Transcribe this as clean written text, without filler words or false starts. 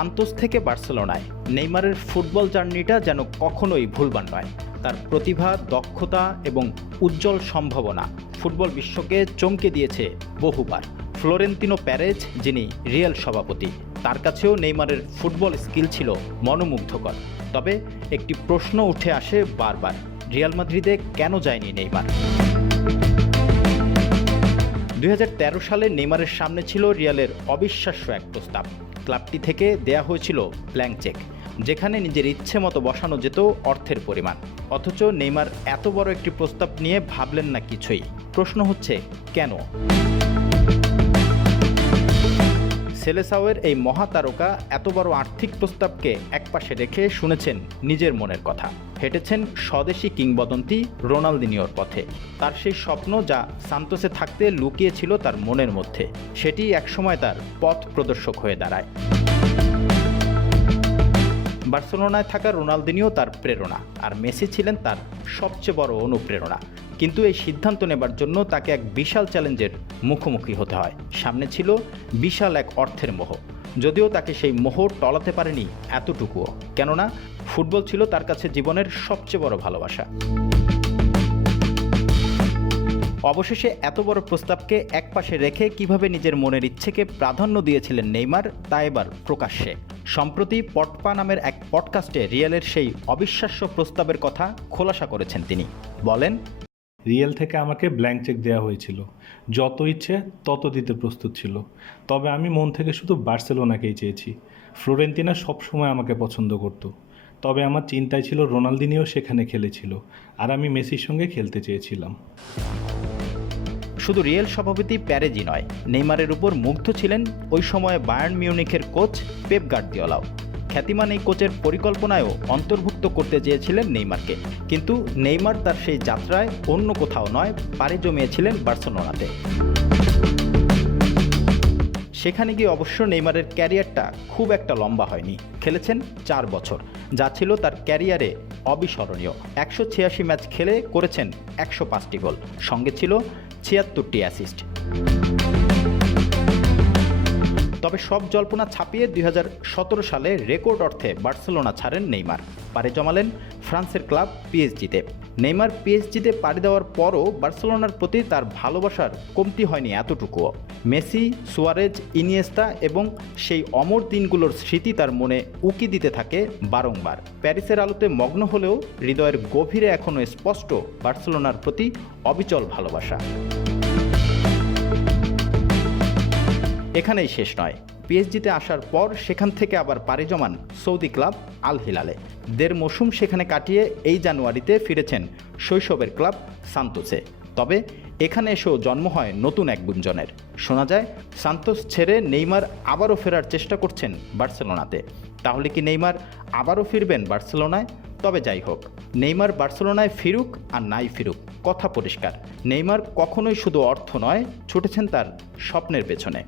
Santos থেকে বার্সেলোনায় নেইমারের ফুটবল জার্নিটা যেন কখনোই ভুলবার নয়। তার প্রতিভা, দক্ষতা এবং উজ্জ্বল সম্ভাবনা ফুটবল বিশ্বকে চমকে দিয়েছে বহুবার। ফ্লোরেন্তিনো প্যারেজ, যিনি রিয়াল সভাপতি, তার কাছেও নেইমারের ফুটবল স্কিল ছিল মনোমুগ্ধকর। তবে একটি প্রশ্ন উঠে আসে বারবার, রিয়াল মাদ্রিদে কেন যায়নি নেইমার? 2013 সালে নেইমারের সামনে ছিল রিয়ালের অবিশ্বাস্য এক প্রস্তাব। ক্লাবটি থেকে দেয়া হয়েছিল ব্ল্যাঙ্ক চেক, যেখানে নিজের ইচ্ছে মতো বসানো যেত অর্থের পরিমাণ। অথচ নেইমার এত বড় একটি প্রস্তাব নিয়ে ভাবলেন না কিছুই। প্রশ্ন হচ্ছে কেন? সেলেসাওয়ের এই মহাতারকা এত বড় আর্থিক প্রস্তাবকে একপাশে রেখে শুনেছেন নিজের মনের কথা। হেঁটেছেন স্বদেশি কিংবদন্তি রোনালদিনিওর পথে। তার সেই স্বপ্ন, যা সান্তোসে থাকতে লুকিয়েছিল তার মনের মধ্যে, সেটি একসময় তার পথ প্রদর্শক হয়ে দাঁড়ায়। বার্সেলোনায় থাকা রোনালদিনিও তার প্রেরণা, আর মেসি ছিলেন তার সবচেয়ে বড় অনুপ্রেরণা। কিন্তু এই সিদ্ধান্ত নেবার জন্য তাকে এক বিশাল চ্যালেঞ্জের মুখোমুখি হতে হয়। সামনে ছিল বিশাল এক অর্থের মোহ, যদিও তাকে সেই মোহ টলাতে পারেনি এতটুকুও, কেননা ফুটবল ছিল তার কাছে জীবনের সবচেয়ে বড় ভালোবাসা। অবশেষে এত বড় প্রস্তাবকে একপাশে রেখে কিভাবে নিজের মনের ইচ্ছেকে প্রাধান্য দিয়েছিলেন নেইমার, তা এবার প্রকাশ্যে। সম্প্রতি পটপা নামের এক পডকাস্টে রিয়ালের সেই অবিশ্বাস্য প্রস্তাবের কথা খোলাসা করেছেন তিনি। বলেন, রিয়াল থেকে আমাকে ব্ল্যাঙ্ক চেক দেওয়া হয়েছিল, যত ইচ্ছে তত দিতে প্রস্তুত ছিল। তবে আমি মন থেকে শুধু বার্সেলোনাকেই চেয়েছি। ফ্লোরেন্তিনা সবসময় আমাকে পছন্দ করত। তবে আমার চিন্তায় ছিল রোনালদিনিও সেখানে খেলেছিল, আর আমি মেসির সঙ্গে খেলতে চেয়েছিলাম। শুধু রিয়াল সভাপতি প্যারেজই নয়, নেইমারের উপর মুগ্ধ ছিলেন ওই সময়ে বায়ার্ন মিউনিখের কোচ পেপ গার্দিওলাও। খ্যাতিমান এই কোচের পরিকল্পনায়ও অন্তর্ভুক্ত করতে চেয়েছিলেন নেইমারকে। কিন্তু নেইমার তার সেই যাত্রায় অন্য কোথাও নয়, পাড়ি জমিয়েছিলেন বার্সেলোনাতে। সেখানে গিয়ে অবশ্য নেইমারের ক্যারিয়ারটা খুব একটা লম্বা হয়নি। খেলেছেন 4 বছর, যা ছিল তার ক্যারিয়ারে অবিস্মরণীয়। 186 ম্যাচ খেলে করেছেন 105টি গোল, সঙ্গে ছিল 76টি অ্যাসিস্ট। তবে সব জল্পনা ছাপিয়ে 2017 সালে রেকর্ড অর্থে বার্সেলোনা ছাড়েন নেইমার। পাড়ি জমালেন ফ্রান্সের ক্লাব পিএসজিতে। নেইমার পিএসজিতে পাড়ি দেওয়ার পরও বার্সেলোনার প্রতি তার ভালোবাসার কমতি হয়নি এতটুকুও। মেসি, সুয়ারেজ, ইনিয়েস্তা এবং সেই অমর দিনগুলোর স্মৃতি তার মনে উকি দিতে থাকে বারংবার। প্যারিসের আলোতে মগ্ন হলেও হৃদয়ের গভীরে এখনও স্পষ্ট বার্সেলোনার প্রতি অবিচল ভালোবাসা। এখানেই শেষ নয়। পিএসজিতে আসার পর সেখান থেকে আবার পাড়ি জমান সৌদি ক্লাব আল হিলালে। 1.5 মৌসুম সেখানে কাটিয়ে এই জানুয়ারিতে ফিরেছেন শৈশবের ক্লাব সান্তোসে। তবে এখানে এসেও জন্ম হয় নতুন এক গুঞ্জনের। শোনা যায় সান্তোস ছেড়ে নেইমার আবারও ফেরার চেষ্টা করছেন বার্সেলোনাতে। তাহলে কি নেইমার আবারও ফিরবেন বার্সেলোনায়? তবে যাই হোক, নেইমার বার্সেলোনায় ফিরুক আর নাই ফিরুক, কথা পরিষ্কার, নেইমার কখনোই শুধু অর্থ নয়, ছুটেছেন তার স্বপ্নের পেছনে।